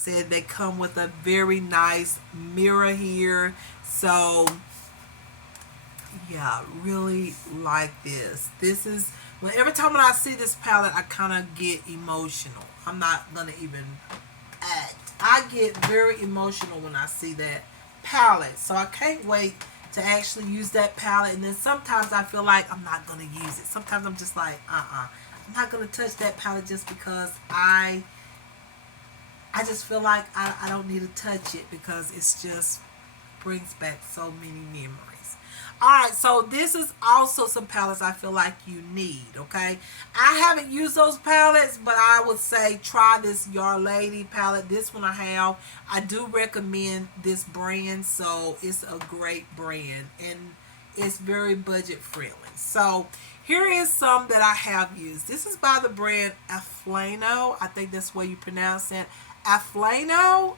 said, they come with a very nice mirror here. So yeah, really like this. This is, well, every time when I see this palette, I kind of get emotional. I'm not gonna even act. I get very emotional when I see that palette. So I can't wait to actually use that palette. And then sometimes I feel like I'm not gonna use it. Sometimes I'm just like, I'm not gonna touch that palette just because I just feel like I don't need to touch it because it's just brings back so many memories. Alright, so this is also some palettes I feel like you need, okay? I haven't used those palettes, but I would say try this Your Lady palette. This one I have. I do recommend this brand, so it's a great brand and it's very budget friendly. So here is some that I have used. This is by the brand Aflano. I think that's the way you pronounce it. Aflano,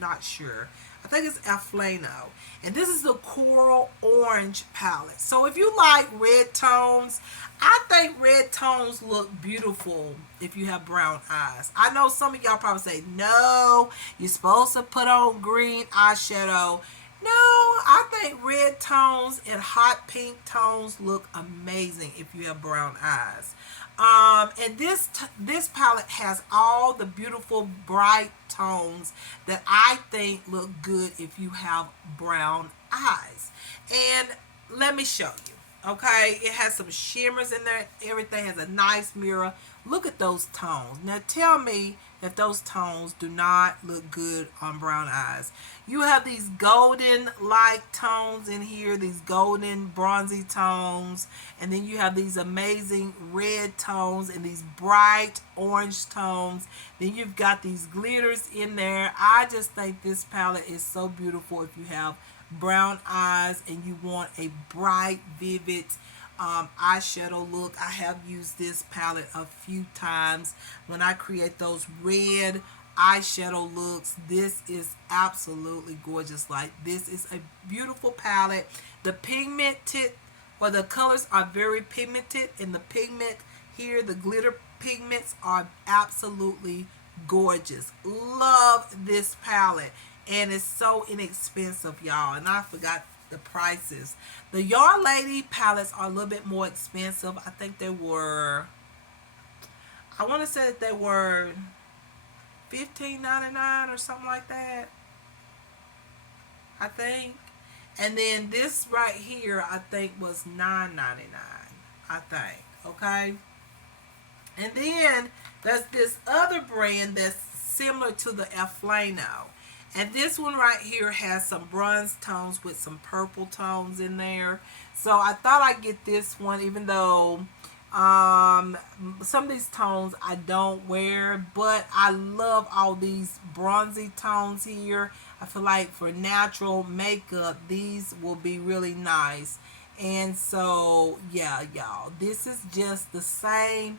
not sure. I think it's Aflano. And this is the Coral Orange palette. So if you like red tones, I think red tones look beautiful if you have brown eyes. I know some of y'all probably say, no, you're supposed to put on green eyeshadow. No, I think red tones and hot pink tones look amazing if you have brown eyes. And this palette has all the beautiful bright tones that I think look good if you have brown eyes. And let me show you. Okay, it has some shimmers in there. Everything has a nice mirror. Look at those tones. Now tell me that those tones do not look good on brown eyes. You have these golden light tones in here, these golden bronzy tones, and then you have these amazing red tones and these bright orange tones. Then you've got these glitters in there. I just think this palette is so beautiful if you have brown eyes and you want a bright, vivid eyeshadow look. I have used this palette a few times when I create those red eyeshadow looks. This is absolutely gorgeous. Like, this is a beautiful palette. The pigmented, or the colors are very pigmented, and the pigment here, the glitter pigments, are absolutely gorgeous. Love this palette, and it's so inexpensive, y'all. And I forgot the prices. The Your Lady palettes are a little bit more expensive. I think they were, I want to say that they were $15.99 or something like that, I think. And then this right here, I think was $9.99, I think. Okay. And then there's this other brand that's similar to the Aflano. And this one right here has some bronze tones with some purple tones in there. So I thought I'd get this one, even though some of these tones I don't wear, but I love all these bronzy tones here. I feel like for natural makeup, these will be really nice. And so, yeah, y'all, this is just the same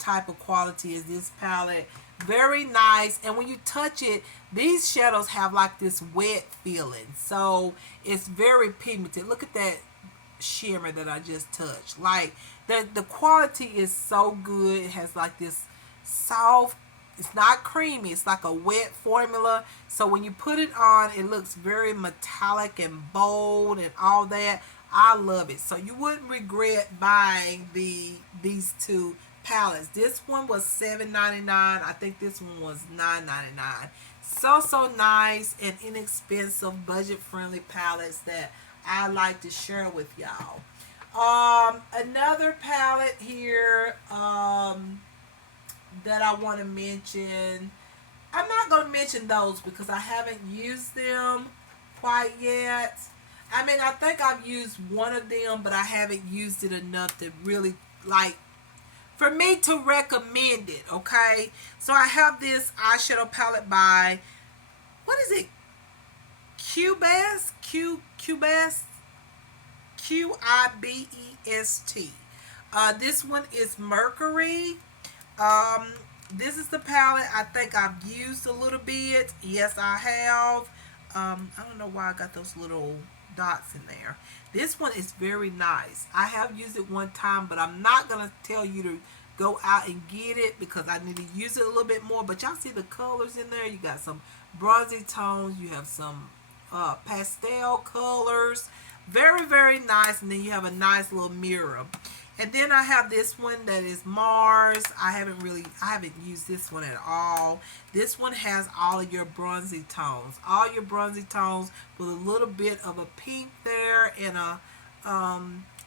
type of quality as this palette. Very nice. And when you touch it, these shadows have like this wet feeling. So it's very pigmented. Look at that shimmer that I just touched. Like, the quality is so good. It has like this soft, it's not creamy, it's like a wet formula. So when you put it on, it looks very metallic and bold and all that. I love it. So you wouldn't regret buying these two palettes. This one was $7.99. I think this one was $9.99. So nice and inexpensive, budget friendly palettes that I like to share with y'all. Another palette here that I want to mention. I'm not going to mention those because I haven't used them quite yet. I mean, I think I've used one of them, but I haven't used it enough to really, like, for me to recommend it, okay? So I have this eyeshadow palette by, what is it? Cubest? Quibest. This one is Mercury. Um, this is the palette I think I've used a little bit. Yes, I have. I don't know why I got those little dots in there. This one is very nice. I have used it one time, but I'm not going to tell you go out and get it because I need to use it a little bit more. But y'all see the colors in there. You got some bronzy tones. You have some pastel colors. Very, very nice. And then you have a nice little mirror. And then I have this one that is Mars. I haven't used this one at all. This one has all of your bronzy tones. All your bronzy tones with a little bit of a pink there and a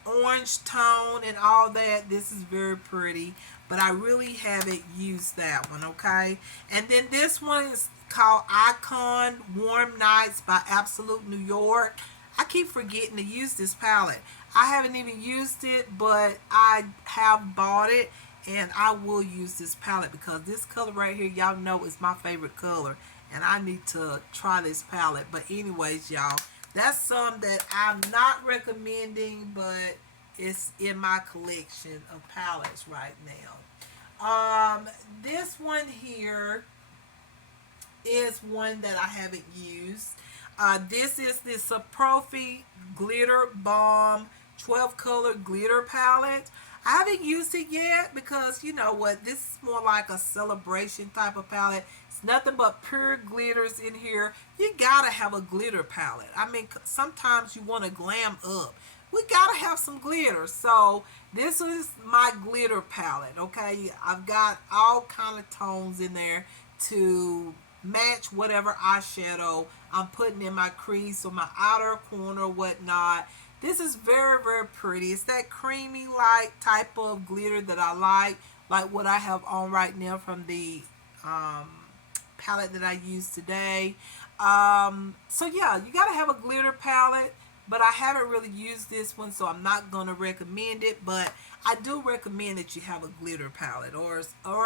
orange tone and all that. This is very pretty, but I really haven't used that one, okay? And then this one is called Icon Warm Nights by Absolute New York. I keep forgetting to use this palette. I haven't even used it, but I have bought it, and I will use this palette because this color right here, y'all know, is my favorite color, and I need to try this palette. But anyways, y'all, that's some that I'm not recommending, but it's in my collection of palettes right now. This one here is one that I haven't used. This is the Saprofi Glitter Bomb 12 color glitter palette. I haven't used it yet because you know what, this is more like a celebration type of palette. It's nothing but pure glitters in here. You gotta have a glitter palette. I mean, sometimes you want to glam up. We gotta have some glitter. So this is my glitter palette, okay? I've got all kind of tones in there to match whatever eyeshadow I'm putting in my crease or my outer corner or whatnot. This is very, very pretty. It's that creamy light type of glitter that I like what I have on right now from the palette that I used today. So yeah, you gotta have a glitter palette, but I haven't really used this one, so I'm not gonna recommend it. But I do recommend that you have a glitter palette or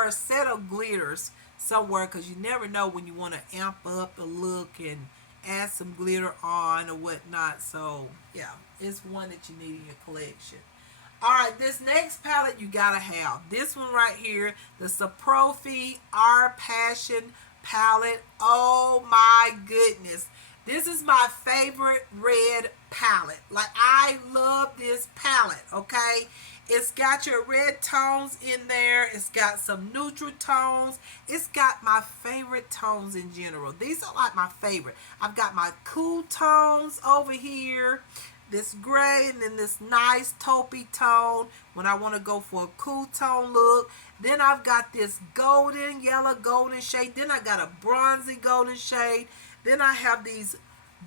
a set of glitters somewhere, because you never know when you want to amp up the look and add some glitter on or whatnot. So yeah, it's one that you need in your collection. Alright, this next palette you gotta have. This one right here, the Saprofi Our Passion palette. Oh my goodness. This is my favorite red palette. Like, I love this palette, okay? It's got your red tones in there. It's got some neutral tones. It's got my favorite tones in general. These are like my favorite. I've got my cool tones over here. This gray and then this nice taupey tone when I want to go for a cool tone look. Then I've got this golden, yellow golden shade. Then I got a bronzy golden shade. Then I have these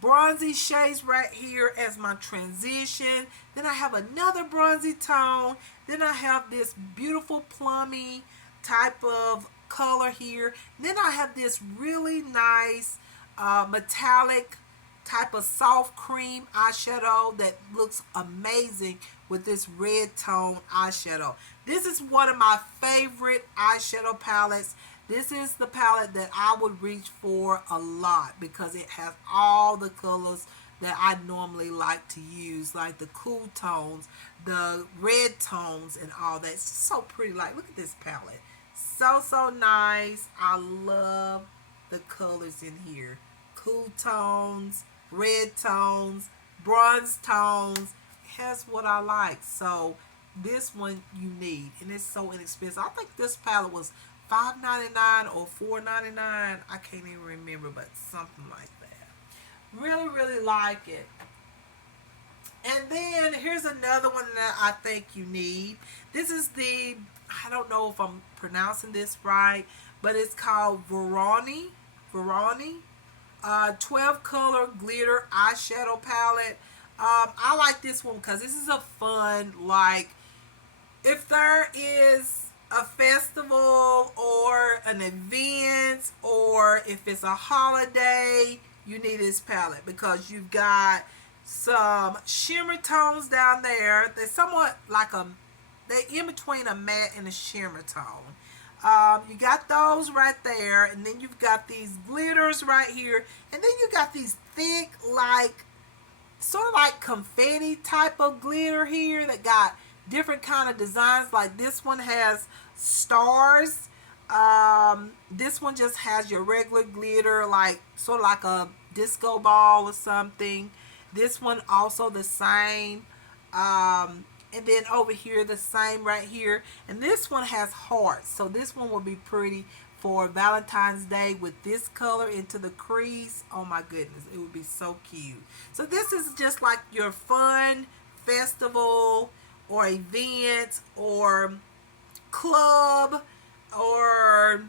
bronzy shades right here as my transition. Then I have another bronzy tone. Then I have this beautiful plummy type of color here. Then I have this really nice metallic type of soft cream eyeshadow that looks amazing with this red tone eyeshadow. This is one of my favorite eyeshadow palettes. This is the palette that I would reach for a lot because it has all the colors that I normally like to use, like the cool tones, the red tones, and all that. It's just so pretty. Like, look at this palette. So, so nice. I love the colors in here. Cool tones, red tones, bronze tones. It has what I like. So, this one you need. And it's so inexpensive. I think this palette was $5.99 or $4.99. I can't even remember, but something like that. Really, really like it. And then here's another one that I think you need. This is the, I don't know if I'm pronouncing this right, but it's called Veroni. 12 color glitter eyeshadow palette. I like this one because this is a fun, like, if there is a festival or an event, or if it's a holiday, you need this palette because you've got some shimmer tones down there. They're somewhat like they're in between a matte and a shimmer tone. You got those right there, and then you've got these glitters right here, and then you got these thick, like, sort of like confetti type of glitter here that got different kind of designs. Like, this one has stars. This one just has your regular glitter, like sort of like a disco ball or something. This one also the same. And then over here, the same right here. And this one has hearts. So this one will be pretty for Valentine's Day with this color into the crease. Oh my goodness, it would be so cute. So this is just like your fun festival or event or club or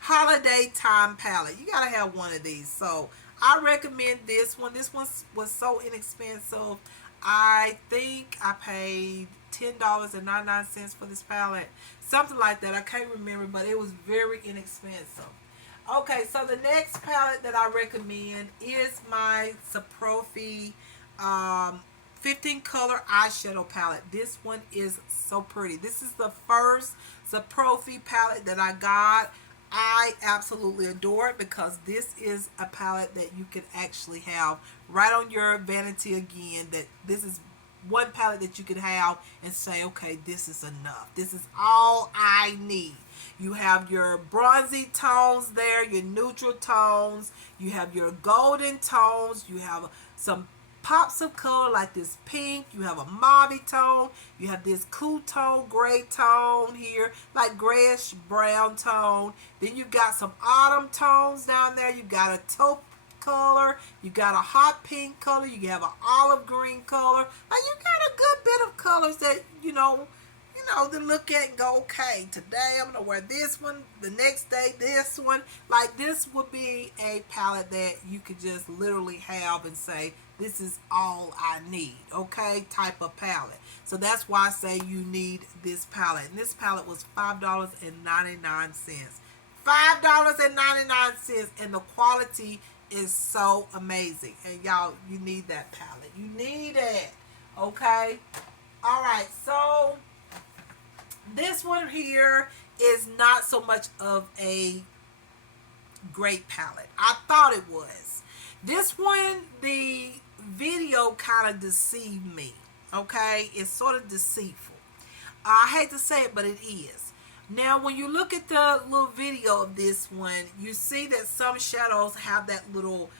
holiday time palette. You gotta have one of these. So I recommend this one. This one was so inexpensive. I think I paid $10.99 for this palette, something like that. I can't remember, but it was very inexpensive. Okay, so the next palette that I recommend is my Saprofi 15 color eyeshadow palette. This one is so pretty. This is the first Saprofi palette that I got. I absolutely adore it because this is a palette that you can actually have right on your vanity again. That this is one palette that you could have and say, okay, this is enough. This is all I need. You have your bronzy tones there, your neutral tones, you have your golden tones, you have some pops of color like this pink, you have a mauve tone, you have this cool tone, gray tone here, like grayish brown tone. Then you got some autumn tones down there. You got a taupe color, you got a hot pink color, you have an olive green color. Like you got a good bit of colors that to look at and go, okay, today I'm gonna wear this one, the next day this one. Like this would be a palette that you could just literally have and say, this is all I need, okay, type of palette. So that's why I say you need this palette. And this palette was $5.99. $5.99, and the quality is so amazing. And y'all, you need that palette. You need it, okay? All right, so this one here is not so much of a great palette. I thought it was. This one, the video kind of deceived me, okay? It's sort of deceitful. I hate to say it, but it is. Now, when you look at the little video of this one, you see that some shadows have that little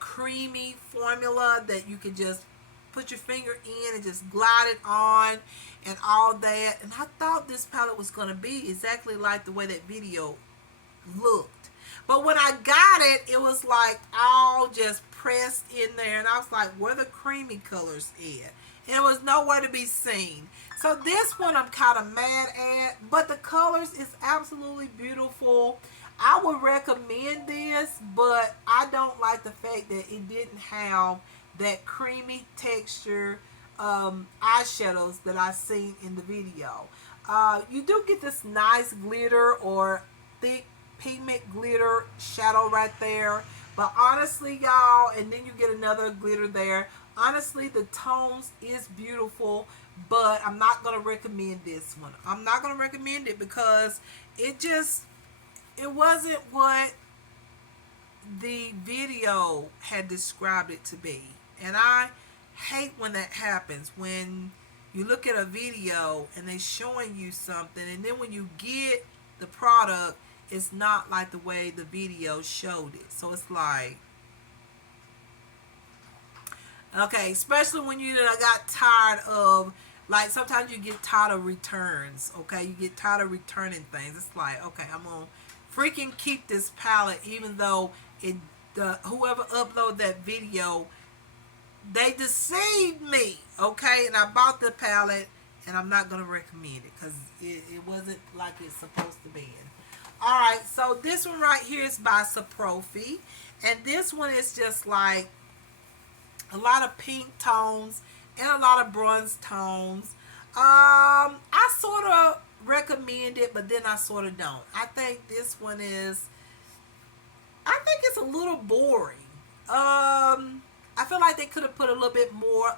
creamy formula that you can just put your finger in and just glide it on and all that. And I thought this palette was going to be exactly like the way that video looked. But when I got it, it was like all just pressed in there. And I was like, where the creamy colors at? And it was nowhere to be seen. So this one I'm kind of mad at. But the colors is absolutely beautiful. I would recommend this, but I don't like the fact that it didn't have that creamy texture eyeshadows that I seen in the video. You do get this nice glitter or thick pigment glitter shadow right there, but honestly, y'all, and then you get another glitter there. Honestly, the tones is beautiful, but I'm not gonna recommend this one. I'm not gonna recommend it because it wasn't what the video had described it to be. And I hate when that happens, when you look at a video and they're showing you something, and then when you get the product, it's not like the way the video showed it. So it's like, okay, especially when you got tired of, like, sometimes you get tired of returns, okay? You get tired of returning things. It's like, okay, I'm going to freaking keep this palette, even though whoever uploaded that video, they deceived me, okay? And I bought the palette, and I'm not going to recommend it because it wasn't like it's supposed to be. Alright, so this one right here is by Saprofi. And this one is just like a lot of pink tones and a lot of bronze tones. I sort of recommend it, but then I sort of don't. I think this one is, I think it's a little boring. I feel like they could have put a little bit more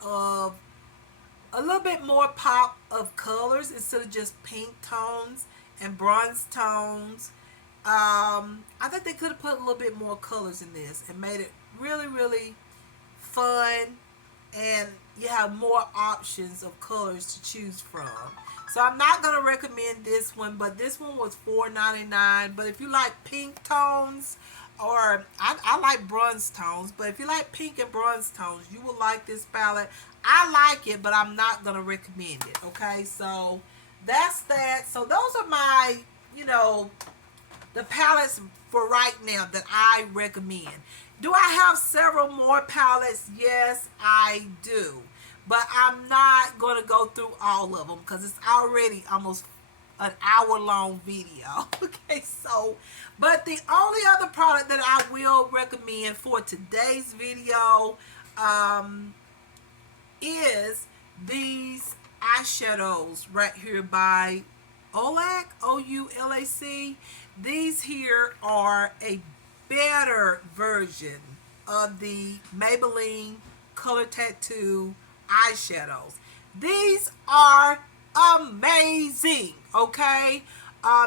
pop of colors instead of just pink tones and bronze tones. I think they could have put a little bit more colors in this and made it really, really fun, and you have more options of colors to choose from. So I'm not going to recommend this one, but this one was $4.99. But if you like pink tones, or I like bronze tones, but if you like pink and bronze tones, you will like this palette. I like it, but I'm not going to recommend it, okay? So that's that. So those are my, you know, the palettes for right now that I recommend. Do I have several more palettes? Yes, I do. But I'm not going to go through all of them because it's already almost an hour long video. Okay, so, but the only other product that I will recommend for today's video is these eyeshadows right here by Olac, Oulac. These here are a better version of the Maybelline Color Tattoo eyeshadows. These are amazing, okay?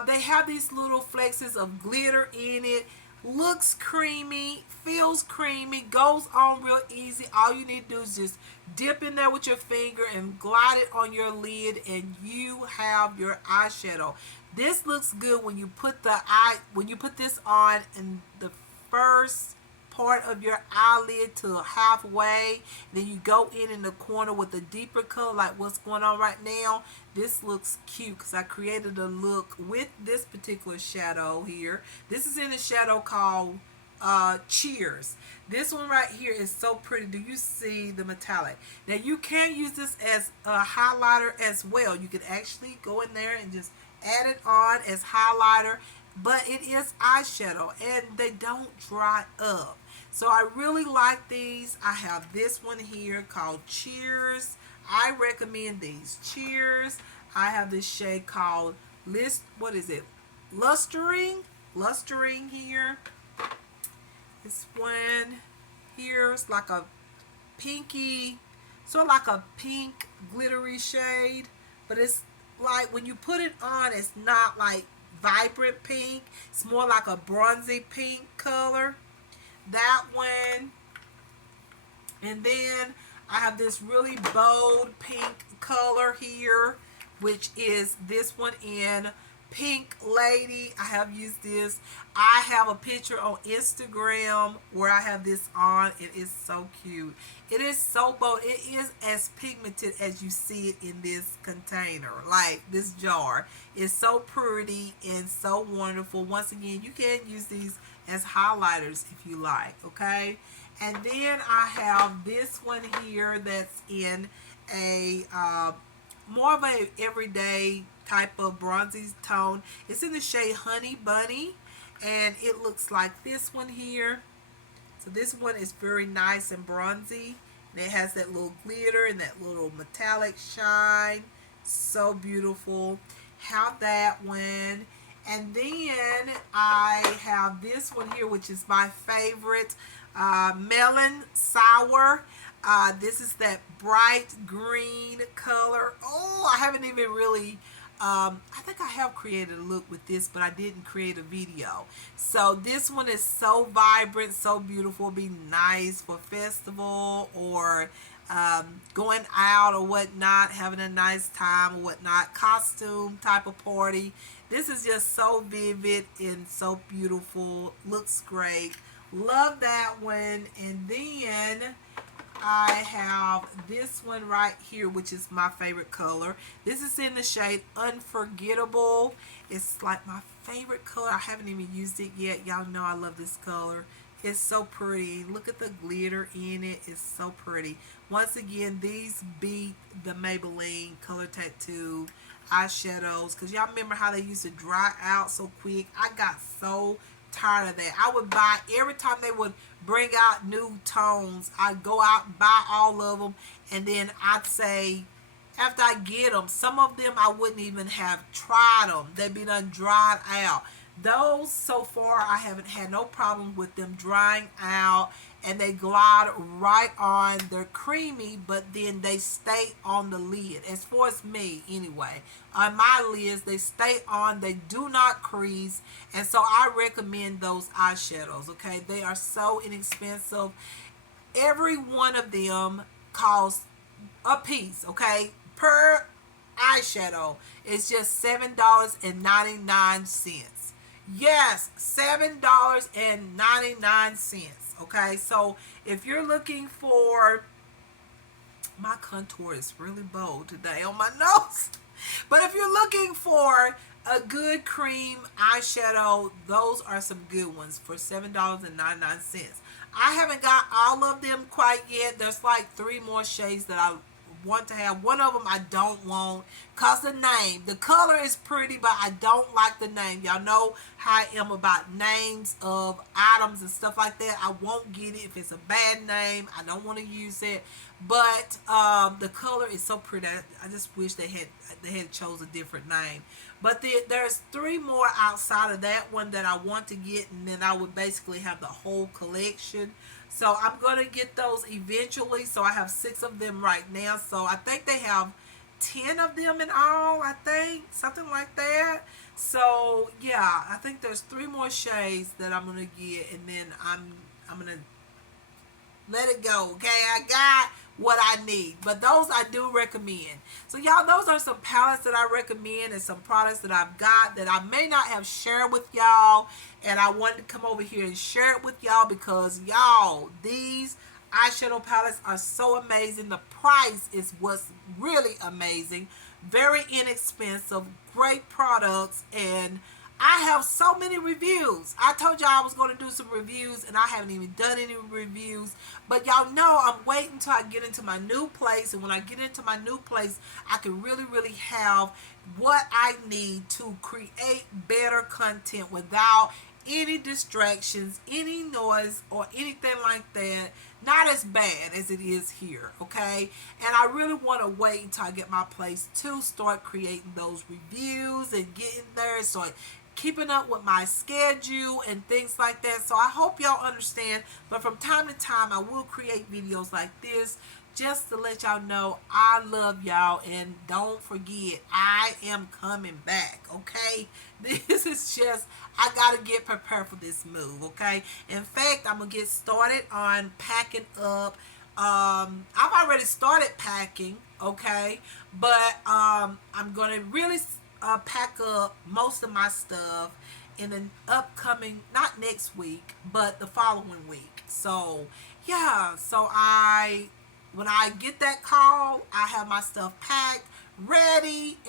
They have these little flexes of glitter in it. Looks creamy, feels creamy, goes on real easy. All you need to do is just dip in there with your finger and glide it on your lid, and you have your eyeshadow. This looks good when you put this on in the first part of your eyelid to halfway, then you go in the corner with a deeper color like what's going on right now. This looks cute because I created a look with this particular shadow here. This is in a shadow called Cheers. This one right here is so pretty. Do you see the metallic? Now you can use this as a highlighter as well. You could actually go in there and just add it on as highlighter, but it is eyeshadow and they don't dry up. So I really like these. I have this one here called Cheers. I recommend these. Cheers. I have this shade called Lustering here. This one here is like a pinky, sort of like a pink glittery shade, but it's like when you put it on, it's not like vibrant pink. It's more like a bronzy pink color. That one. And then I have this really bold pink color here, which is this one in Pink Lady. I have used this. I have a picture on Instagram where I have this on. It is so cute. It is so bold. It is as pigmented as you see it in this container. Like this jar is so pretty and so wonderful. Once again, you can use these as highlighters if you like, okay? And then I have this one here that's in a more of a everyday type of bronzy tone. It's in the shade Honey Bunny, and it looks like this one here. So this one is very nice and bronzy, and it has that little glitter and that little metallic shine. So beautiful. Have that one. And then I have this one here, which is my favorite, Melon Sour. This is that bright green color. Oh, I haven't even really, I think I have created a look with this, but I didn't create a video. So this one is so vibrant, so beautiful. Be nice for festival or going out or whatnot, having a nice time or whatnot, costume type of party. This is just so vivid and so beautiful. Looks great. Love that one. And then I have this one right here, which is my favorite color. This is in the shade Unforgettable. It's like my favorite color. I haven't even used it yet. Y'all know I love this color. It's so pretty. Look at the glitter in it. It's so pretty. Once again, these beat the Maybelline Color Tattoo eyeshadows, because y'all remember how they used to dry out so quick. I got so tired of that. I would buy every time they would bring out new tones. I'd go out and buy all of them, and then I'd say after I get them, some of them I wouldn't even have tried them. They'd be done dried out. Those so far I haven't had no problem with them drying out, and they glide right on. They're creamy, but then they stay on the lid. As far as me anyway, on my lids they stay on. They do not crease, and so I recommend those eyeshadows. Okay, they are so inexpensive. Every one of them costs a piece, okay, per eyeshadow. It's just $7.99. Yes, $7.99. Okay, so if you're looking for, my contour is really bold today on my nose. But if you're looking for a good cream eyeshadow, those are some good ones for $7.99. I haven't got all of them quite yet. There's like three more shades that I want to have. One of them I don't want because the name. The color is pretty, but I don't like the name. Y'all know how I am about names of items and stuff like that. I won't get it if it's a bad name. I don't want to use it. But the color is so pretty. I just wish they had chose a different name. But there's three more outside of that one that I want to get, and then I would basically have the whole collection. So I'm going to get those eventually. So I have 6 of them right now. So I think they have 10 of them in all, I think. Something like that. So yeah, I think there's 3 more shades that I'm going to get, and then I'm going to let it go. Okay, I got what I need, but those I do recommend. So y'all, those are some palettes that I recommend and some products that I've got that I may not have shared with y'all, and I wanted to come over here and share it with y'all because y'all, these eyeshadow palettes are so amazing. The price is what's really amazing. Very inexpensive, great products, and I have so many reviews. I told y'all I was going to do some reviews, and I haven't even done any reviews. But y'all know I'm waiting until I get into my new place. And when I get into my new place, I can really, really have what I need to create better content without any distractions, any noise, or anything like that. Not as bad as it is here, okay? And I really want to wait until I get my place to start creating those reviews and getting there, so keeping up with my schedule and things like that. So I hope y'all understand. But from time to time, I will create videos like this just to let y'all know I love y'all. And don't forget, I am coming back, okay? This is just, I got to get prepared for this move, okay? In fact, I'm going to get started on packing up. I've already started packing, okay? But I'm going to really pack up most of my stuff in an upcoming, not next week, but the following week. So yeah, so when I get that call, I have my stuff packed, ready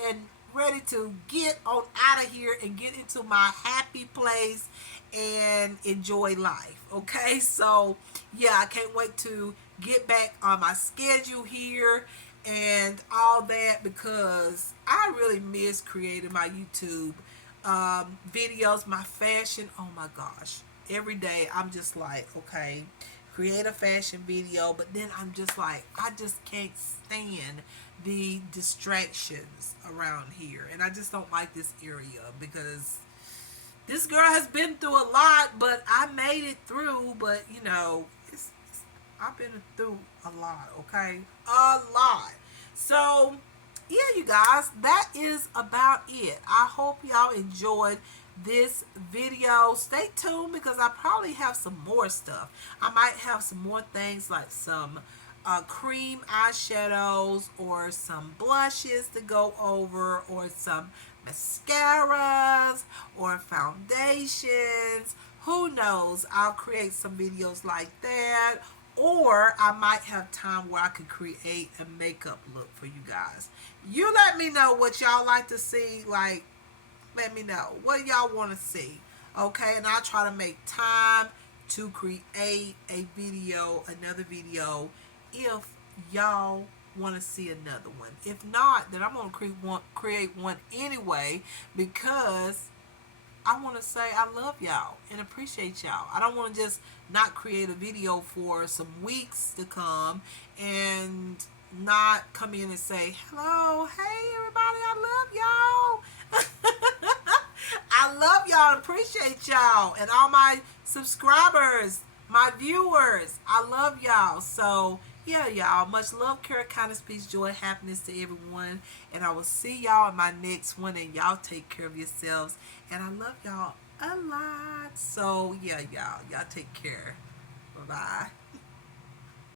to get on out of here and get into my happy place and enjoy life. Okay, so yeah, I can't wait to get back on my schedule here and all that because I really miss creating my YouTube videos, my fashion. Oh my gosh, every day I'm just like, okay, create a fashion video, but then I'm just like, I just can't stand the distractions around here, and I just don't like this area because this girl has been through a lot, but I made it through. But you know, I've been through a lot, okay? A lot. So, yeah, you guys, that is about it. I hope y'all enjoyed this video. Stay tuned because I probably have some more stuff. I might have some more things like some cream eyeshadows or some blushes to go over or some mascaras or foundations. Who knows? I'll create some videos like that, or I might have time where I could create a makeup look for you guys. You let me know what y'all like to see. Like, let me know what y'all want to see, okay? And I'll try to make time to create a video, another video, if y'all want to see another one. If not, then I'm going to create one anyway because I want to say I love y'all and appreciate y'all. I don't want to just not create a video for some weeks to come and not come in and say, hello, hey everybody, I love y'all. I love y'all and appreciate y'all and all my subscribers, my viewers. I love y'all. So yeah, y'all, much love, care, kindness, peace, joy, happiness to everyone. And I will see y'all in my next one. And y'all take care of yourselves. And I love y'all a lot. So yeah, y'all take care. Bye-bye.